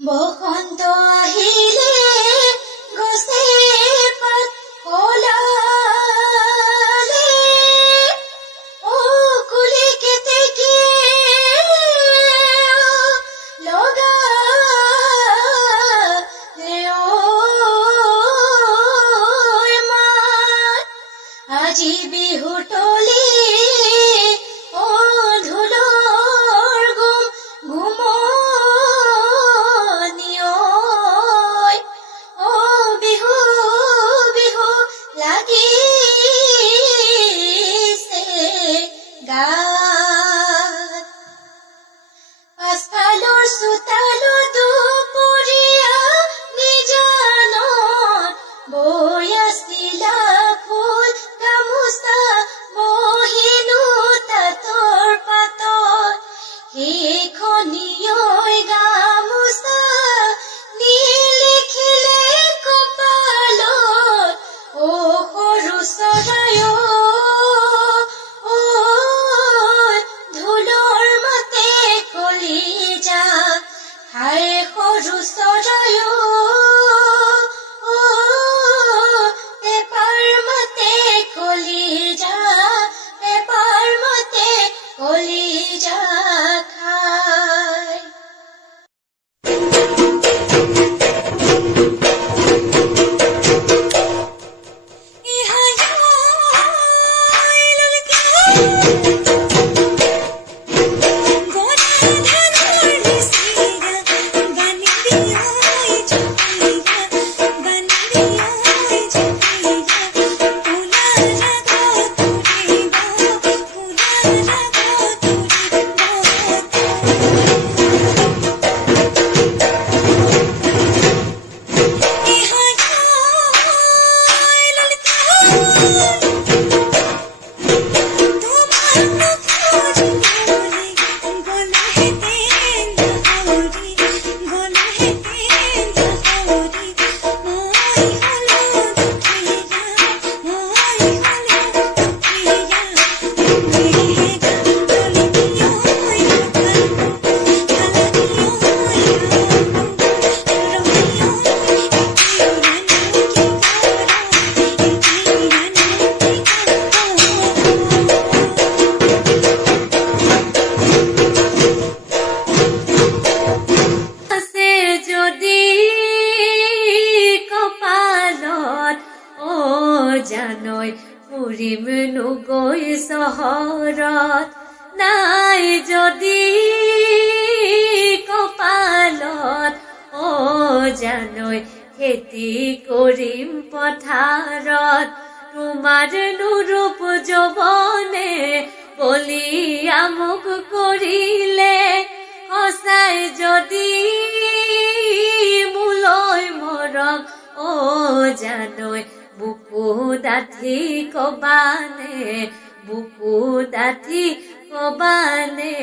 বসন্ত আহিলে গছে পাত সলালে, ও কুলি কেতেকীয়ে লগালে ঐ মাত। আজি বিহুৰ তলি পাছফালৰ চোতালত দুপৰীয়া নিজানত বৈ আছিলা ফুল গামোচা, বহিলো তাঁতৰ পাতত সেইখনিয়ৈ গামোচা নিলিখিলে কপালত, ও সৰু চৰাই হায় সৰু চৰাই পেপাৰ মতে কলিজা, পেপাৰ মতে কলিজা খায়। জানৈ ফুৰিম নগৈ চহৰত, নাই যদি কপালত, ও জানৈ খেতি কৰিম পথাৰত। তোমাৰ নুৰূপ যৌৱনে বলি আমুক কৰিলে, সঁচাই যদি মোলৈ মৰম, ও জানৈ বুকু ডাঠি কবানে, বুকু ডাঠি কবানে।